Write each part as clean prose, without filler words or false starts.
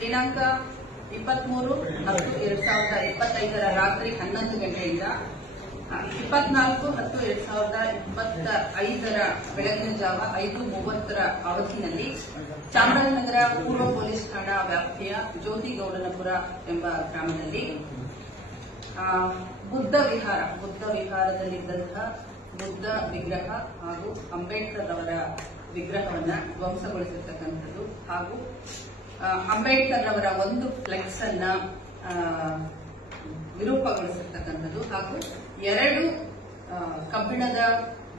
ದಿನಾಂಕ 23/10/2025 ರಾತ್ರಿ 11 ಗಂಟೆಯಿಂದ 24/10/2025 ಬೆಳಗಿನ ಜಾವ 5:30 ಅವಧಿನಲ್ಲಿ ಚಾಮರಾಜನಗರ ಪೂರ್ವ ಪೊಲೀಸ್ ಠಾಣಾ ವ್ಯಾಪ್ತಿಯ ಜ್ಯೋತಿಗೌಡನಪುರ ಎಂಬ ಗ್ರಾಮದಲ್ಲಿ ಬುದ್ಧ ವಿಹಾರದಲ್ಲಿದ್ದಂತಹ ಬುದ್ಧ ವಿಗ್ರಹ ಹಾಗೂ ಅಂಬೇಡ್ಕರ್ ಅವರ ವಿಗ್ರಹವನ್ನ ಧ್ವಂಸಗೊಳಿಸಿರ್ತಕ್ಕಂಥದ್ದು ಹಾಗೂ ಅಂಬೇಡ್ಕರ್ ಅವರ ಒಂದು ಫ್ಲೆಕ್ಸ್ ಅನ್ನ ವಿರೂಪಗೊಳಿಸಿರ್ತಕ್ಕಂಥದ್ದು ಹಾಗೂ 2 ಕಬ್ಬಿಣದ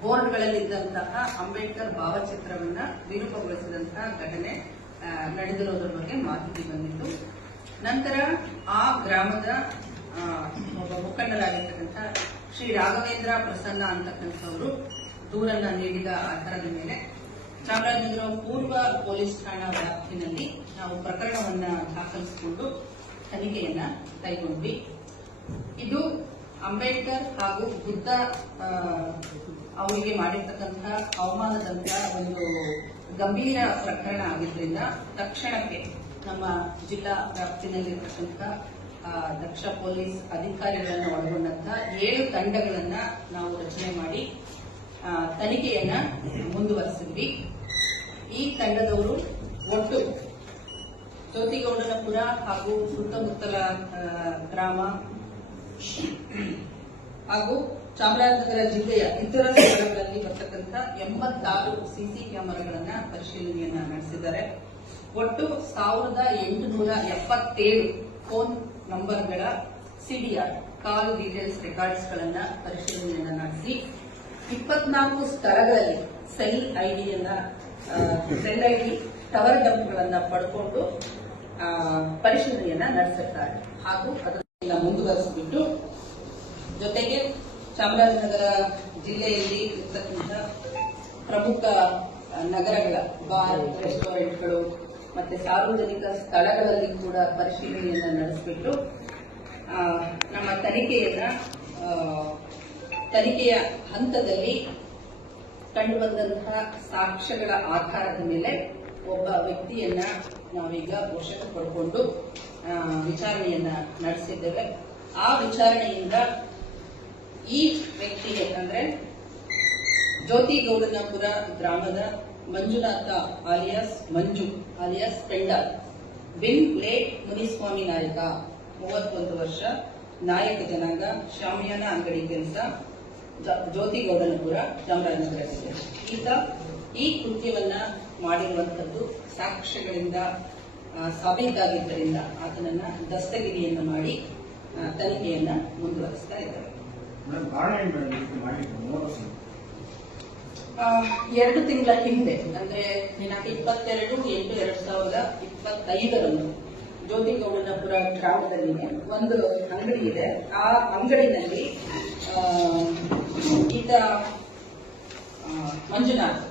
ಬೋರ್ಡ್ಗಳಲ್ಲಿದ್ದಂತಹ ಅಂಬೇಡ್ಕರ್ ಭಾವಚಿತ್ರವನ್ನ ವಿರೂಪಗೊಳಿಸಿದಂತಹ ಘಟನೆ ನಡೆದಿರೋದ್ರ ಬಗ್ಗೆ ಮಾಹಿತಿ ಬಂದಿತ್ತು. ನಂತರ ಆ ಗ್ರಾಮದ ಒಬ್ಬ ಮುಖಂಡರಾಗಿರ್ತಕ್ಕಂಥ ಶ್ರೀ ರಾಘವೇಂದ್ರ ಪ್ರಸನ್ನ ಅಂತಕ್ಕಂಥವರು ದೂರನ್ನ ನೀಡಿದ ಆಧಾರದ ಮೇಲೆ ಚಾಮರಾಜನಗರ ಪೂರ್ವ ಪೊಲೀಸ್ ಠಾಣಾ ವ್ಯಾಪ್ತಿನಲ್ಲಿ ನಾವು ಪ್ರಕರಣವನ್ನ ದಾಖಲಿಸಿಕೊಂಡು ತನಿಖೆಯನ್ನ ಕೈಗೊಂಡ್ವಿ. ಇದು ಅಂಬೇಡ್ಕರ್ ಹಾಗೂ ಬುದ್ಧ ಅವರಿಗೆ ಮಾಡಿರ್ತಕ್ಕಂತಹ ಅವಮಾನದಂತಹ ಒಂದು ಗಂಭೀರ ಪ್ರಕರಣ ಆಗಿದ್ದರಿಂದ ತಕ್ಷಣಕ್ಕೆ ನಮ್ಮ ಜಿಲ್ಲಾ ವ್ಯಾಪ್ತಿನಲ್ಲಿರ್ತಕ್ಕಂತಹ ದಕ್ಷ ಪೊಲೀಸ್ ಅಧಿಕಾರಿಗಳನ್ನು ಒಳಗೊಂಡಂತಹ 7 ತಂಡಗಳನ್ನ ನಾವು ರಚನೆ ಮಾಡಿ ತನಿಖೆಯನ್ನ ಮುಂದುವರೆಸಿದ್ವಿ. ಈ ತಂಡದವರು ಒಟ್ಟು ಜ್ಯೋತಿಗೌಡನಪುರ ಹಾಗೂ ಸುತ್ತಮುತ್ತಲ ಗ್ರಾಮ ಹಾಗೂ ಚಾಮರಾಜನಗರ ಜಿಲ್ಲೆಯ ಇತರ ಸ್ಥಳಗಳಲ್ಲಿ ಬರ್ತಕ್ಕಂಥ 86 ಸಿಸಿ ಕ್ಯಾಮೆರಾಗಳನ್ನ ಪರಿಶೀಲನೆಯನ್ನ ನಡೆಸಿದ್ದಾರೆ. ಒಟ್ಟು 1877 ಫೋನ್ ನಂಬರ್ಗಳ ಸಿಡಿಆರ್ ಕಾಲ್ ಡೀಟೇಲ್ಸ್ ರೆಕಾರ್ಡ್ಸ್ಗಳನ್ನ ಪರಿಶೀಲನೆಯನ್ನ ನಡೆಸಿ 24 ಸ್ಥಳಗಳಲ್ಲಿ ಸೆಲ್ ಐಡಿ ಟವರ್ ಡಂಪ್ಗಳನ್ನ ಪಡ್ಕೊಂಡು ಪರಿಶೀಲನೆಯನ್ನ ನಡೆಸುತ್ತಾರೆ ಹಾಗೂ ಅದನ್ನ ಮುಂದುವರೆಸಿಬಿಟ್ಟು ಜೊತೆಗೆ ಚಾಮರಾಜನಗರ ಜಿಲ್ಲೆಯಲ್ಲಿ ಇರ್ತಕ್ಕಂಥ ಪ್ರಮುಖ ನಗರಗಳ ಬಾರ್, ರೆಸ್ಟೋರೆಂಟ್ಗಳು ಮತ್ತೆ ಸಾರ್ವಜನಿಕ ಸ್ಥಳಗಳಲ್ಲಿ ಕೂಡ ಪರಿಶೀಲನೆಯನ್ನ ನಡೆಸಿಬಿಟ್ಟು ನಮ್ಮ ತನಿಖೆಯ ಹಂತದಲ್ಲಿ ಕಂಡುಬಂದಂತಹ ಸಾಕ್ಷ್ಯಗಳ ಆಧಾರದ ಮೇಲೆ ಒಬ್ಬ ವ್ಯಕ್ತಿಯನ್ನ ನಾವೀಗ ವಶಕ್ಕೆ ಪಡ್ಕೊಂಡು ವಿಚಾರಣೆಯನ್ನ ನಡೆಸಿದ್ದೇವೆ. ಆ ವಿಚಾರಣೆಯಿಂದ ಈ ವ್ಯಕ್ತಿಗೆ ಅಂದ್ರೆ ಜ್ಯೋತಿಗೌಡನಪುರ ಗ್ರಾಮದ ಮಂಜುನಾಥ ಆಲಿಯಾಸ್ ಮಂಜು ಆಲಿಯಾಸ್ ಪೆಂಡಾಲ್ ಬಿನ್ ಲೇಟ್ ಮುನಿಸ್ವಾಮಿ ನಾಯಕ 31 ವರ್ಷ, ನಾಯಕ ಜನಾಂಗ, ಶಾಮಿಯಾನ ಅಂಗಡಿ ಕೆಲಸ, ಜ್ಯೋತಿಗೌಡನಪುರ, ಚಾಮರಾಜನಗರ ಜಿಲ್ಲೆ. ಈತ ಈ ಕೃತ್ಯವನ್ನ ಮಾಡಿರುವಂತದ್ದು ಸಾಕ್ಷ್ಯಗಳಿಂದ ಸಾಬೀತಾಗಿದ್ದರಿಂದ ಆತನನ್ನ ದಸ್ತಗಿರಿಯನ್ನ ಮಾಡಿ ತನಿಖೆಯನ್ನ ಮುಂದುವರಿಸ್ತಾ ಇದ್ದಾರೆ. 2 ತಿಂಗಳ ಹಿಂದೆ ಅಂದ್ರೆ ದಿನಾಂಕ 22/8/2025 ಜ್ಯೋತಿಗೌಡನಪುರ ಗ್ರಾಮದಲ್ಲಿ ಒಂದು ಅಂಗಡಿ ಇದೆ. ಆ ಅಂಗಡಿನಲ್ಲಿ ಈತ ಮಂಜುನಾಥ್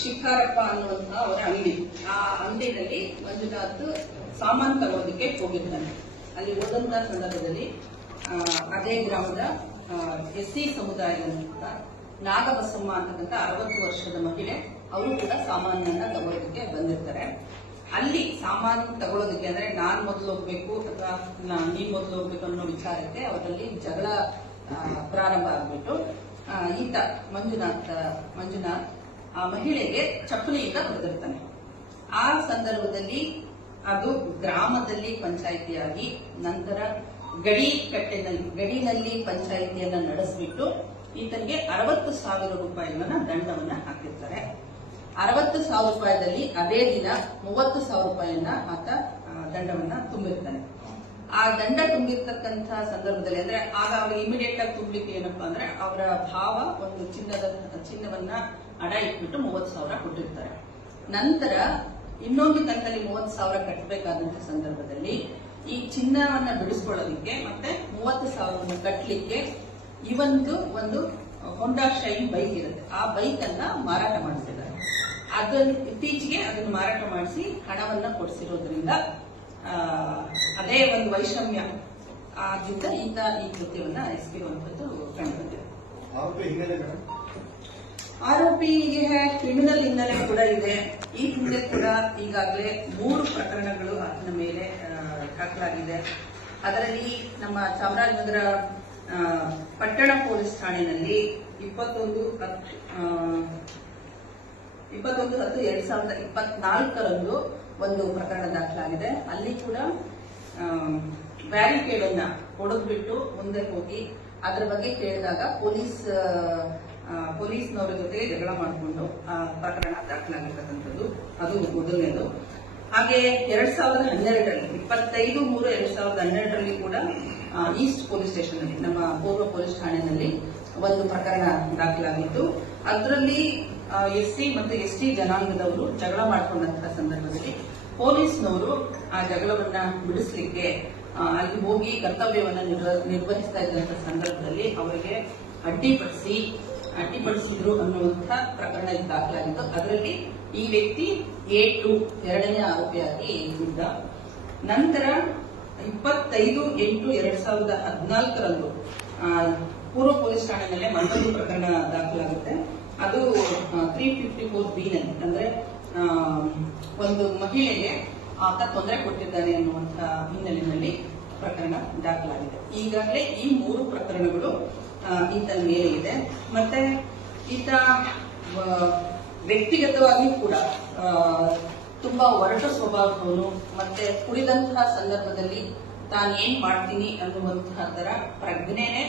ಶಿಖಾರಪ್ಪ ಅನ್ನುವಂತಹ ಅವರ ಅಂಗಡಿ. ಆ ಅಂಗಡಿನಲ್ಲಿ ಮಂಜುನಾಥ್ ಸಾಮಾನು ತಗೋದಕ್ಕೆ ಹೋಗಿದ್ದಾನೆ. ಅಲ್ಲಿ ಹೋದಂತಹ ಸಂದರ್ಭದಲ್ಲಿ ಅದೇ ಗ್ರಾಮದ ಎಸ್ಸಿ ಸಮುದಾಯದ ನಾಗಬಸಮ್ಮ ಅಂತಕ್ಕಂಥ 60 ವರ್ಷದ ಮಹಿಳೆ, ಅವರು ಕೂಡ ಸಾಮಾನನ್ನ ತಗೊಳ್ಳೋದಕ್ಕೆ ಬಂದಿರ್ತಾರೆ. ಅಲ್ಲಿ ಸಾಮಾನು ತಗೊಳ್ಳೋದಕ್ಕೆ ಅಂದ್ರೆ ನಾನ್ ಮೊದಲು ಹೋಗ್ಬೇಕು ಅಥವಾ ನೀನ್ ಮೊದಲು ಹೋಗ್ಬೇಕು ಅನ್ನೋ ವಿಚಾರಕ್ಕೆ ಅವರಲ್ಲಿ ಜಗಳ ಪ್ರಾರಂಭ ಆಗ್ಬಿಟ್ಟು ಈತ ಮಂಜುನಾಥ್ ಆ ಮಹಿಳೆಗೆ ಚಪ್ಪಲಿಯಿಂದ ಹೊಡೆದಿರ್ತಾನೆ. ಆ ಸಂದರ್ಭದಲ್ಲಿ ಅದು ಗ್ರಾಮದಲ್ಲಿ ಪಂಚಾಯಿತಿಯಾಗಿ ನಂತರ ಗಡಿನಲ್ಲಿ ಪಂಚಾಯಿತಿಯನ್ನ ನಡೆಸಿಬಿಟ್ಟು ಈತನಿಗೆ 60,000 ರೂಪಾಯಿಗಳನ್ನ ದಂಡವನ್ನ ಹಾಕಿರ್ತಾರೆ. 60,000 ರೂಪಾಯಿದಲ್ಲಿ ಅದೇ ದಿನ 30,000 ರೂಪಾಯಿಯನ್ನ ಆತ ದಂಡವನ್ನ ತುಂಬಿರ್ತಾನೆ. ಆ ದಂಡ ತುಂಬಿರ್ತಕ್ಕಂಥ ಸಂದರ್ಭದಲ್ಲಿ ಅಂದ್ರೆ ಆಗ ಅವ್ರಿಗೆ ಇಮಿಡಿಯೇಟ್ ಆಗಿ ತುಂಬಲಿಕ್ಕೆ ಏನಪ್ಪಾ ಅಂದ್ರೆ ಅವರ ಭಾವ ಒಂದು ಚಿನ್ನವನ್ನ ಅಡ ಇಟ್ಬಿಟ್ಟು 30,000 ಕೊಟ್ಟಿರ್ತಾರೆ. ನಂತರ ಇನ್ನೊಂದು ಕಂತಲ್ಲಿ 30,000 ಕಟ್ಟಬೇಕಾದಂತ ಸಂದರ್ಭದಲ್ಲಿ ಈ ಚಿನ್ನವನ್ನ ಬಿಡಿಸ್ಕೊಳ್ಳೋದಕ್ಕೆ ಮತ್ತೆ 30,000 ಕಟ್ಟಲಿಕ್ಕೆ ಇವಂದು ಒಂದು ಹೋಂಡಾ ಶೈನ್ ಬೈಕ್ ಇರುತ್ತೆ. ಆ ಬೈಕ್ ಅನ್ನ ಮಾರಾಟ ಮಾಡಿಸಿದ್ದಾರೆ. ಇತ್ತೀಚೆಗೆ ಅದನ್ನು ಮಾರಾಟ ಮಾಡಿಸಿ ಹಣವನ್ನ ಕೊಡಿಸಿರೋದ್ರಿಂದ ಅದೇ ಒಂದು ವೈಷಮ್ಯ ಆದ್ರಿಂದ ಈತ ಈ ಕೃತ್ಯವನ್ನ ಎಸಗಿರುವಂತದ್ದು ಕಂಡುಬಂದಿದೆ. ಆರೋಪಿಗೆ ಕ್ರಿಮಿನಲ್ ಹಿನ್ನೆಲೆ ಕೂಡ ಇದೆ. ಈ ಹಿಂದೆ ಕೂಡ ಈಗಾಗಲೇ 3 ಪ್ರಕರಣಗಳು ಆತನ ಮೇಲೆ ದಾಖಲಾಗಿದೆ. ಅದರಲ್ಲಿ ನಮ್ಮ ಚಾಮರಾಜನಗರ ಪಟ್ಟಣ ಪೊಲೀಸ್ ಠಾಣೆಯಲ್ಲಿ 21/10/2024 ಒಂದು ಪ್ರಕರಣ ದಾಖಲಾಗಿದೆ. ಅಲ್ಲಿ ಕೂಡ ಬ್ಯಾರಿಕೇಡ್ ಅನ್ನ ಹೊಡೆದ್ಬಿಟ್ಟು ಮುಂದೆ ಹೋಗಿ ಅದರ ಬಗ್ಗೆ ಕೇಳಿದಾಗ ಪೊಲೀಸ್ನವರ ಜೊತೆಗೆ ಜಗಳ ಮಾಡಿಕೊಂಡು ಪ್ರಕರಣ ದಾಖಲಾಗಿರ್ತಕ್ಕಂಥದ್ದು ಅದು ಮೊದಲನೇದು. ಹಾಗೆ 2012ರಲ್ಲಿ 25/3/2012ರಲ್ಲಿ ಕೂಡ ಈಸ್ಟ್ ಪೊಲೀಸ್ ಸ್ಟೇಷನ್ ಅಲ್ಲಿ ನಮ್ಮ ಪೂರ್ವ ಪೊಲೀಸ್ ಠಾಣೆಯಲ್ಲಿ ಒಂದು ಪ್ರಕರಣ ದಾಖಲಾಗಿತ್ತು. ಅದರಲ್ಲಿ ಎಸ್ಸಿ ಮತ್ತು ಎಸ್ಟಿ ಜನಾಂಗದವರು ಜಗಳ ಮಾಡಿಕೊಂಡಂತಹ ಸಂದರ್ಭದಲ್ಲಿ ಪೊಲೀಸ್ನವರು ಆ ಜಗಳವನ್ನ ಬಿಡಿಸಲಿಕ್ಕೆ ಅಲ್ಲಿ ಹೋಗಿ ಕರ್ತವ್ಯವನ್ನ ನಿರ್ವಹಿಸ್ತಾ ಇದ್ದಂತಹ ಸಂದರ್ಭದಲ್ಲಿ ಅವರಿಗೆ ಅಡ್ಡಿಪಡಿಸಿದ್ರು ಅನ್ನುವಂತಹ ಪ್ರಕರಣ ದಾಖಲಾಗಿತ್ತು. ಅದರಲ್ಲಿ ಈ ವ್ಯಕ್ತಿ A2 ಎರಡನೇ ಆರೋಪಿಯಾಗಿ ಇದ್ದ. ನಂತರ 25/8/2014 ಪೂರ್ವ ಪೊಲೀಸ್ ಠಾಣೆಯಲ್ಲೇ ಮತ್ತೊಂದು ಪ್ರಕರಣ ದಾಖಲಾಗುತ್ತೆ. ಅದು 354B ನಲ್ಲಿ, ಅಂದ್ರೆ ಒಂದು ಮಹಿಳೆಗೆ ಆತ ತೊಂದರೆ ಕೊಟ್ಟಿದ್ದಾನೆ ಅನ್ನುವಂತಹ ಹಿನ್ನೆಲೆಯಲ್ಲಿ ಪ್ರಕರಣ ದಾಖಲಾಗಿದೆ. ಈಗಾಗಲೇ ಈ 3 ಪ್ರಕರಣಗಳು ಈತನ ಮೇಲೆ ಇದೆ. ಮತ್ತೆ ಈತ ವ್ಯಕ್ತಿಗತವಾಗಿ ಕೂಡ ತುಂಬಾ ಒರಟು ಸ್ವಭಾವದವನು. ಮತ್ತೆ ಕುಡಿದಂತಹ ಸಂದರ್ಭದಲ್ಲಿ ತಾನು ಏನ್ ಮಾಡ್ತೀನಿ ಅನ್ನುವಂತಹ ತರ ಪ್ರಜ್ಞೆನೇ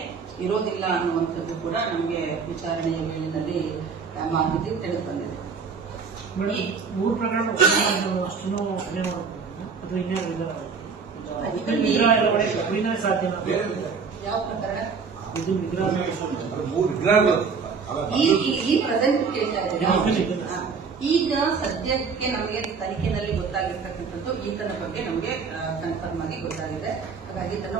ಇರೋದಿಲ್ಲ ಅನ್ನುವಂಥದ್ದು ಕೂಡ ನಮಗೆ ವಿಚಾರಣೆಯ ವೇಳೆಯಲ್ಲಿ ಮಾಹಿತಿ ತಿಳಿದು ಬಂದಿದೆ. 3 ಪ್ರಕರಣ ಯಾವ ಪ್ರಕರಣ ಈ ಪ್ರೆಸೆಂಟ್ ಕೇಳ್ತಾ ಇದ್ದೀರಾ? ಈಗ ಸದ್ಯಕ್ಕೆ ನಮಗೆ ತನಿಖೆಯಲ್ಲಿ ಗೊತ್ತಾಗಿರ್ತಕ್ಕಂಥದ್ದು ಈತನ ಬಗ್ಗೆ ನಮಗೆ ಕನ್ಫರ್ಮ್ ಆಗಿ ಗೊತ್ತಾಗಿದೆ. ಹಾಗಾಗಿ ಇದನ್ನು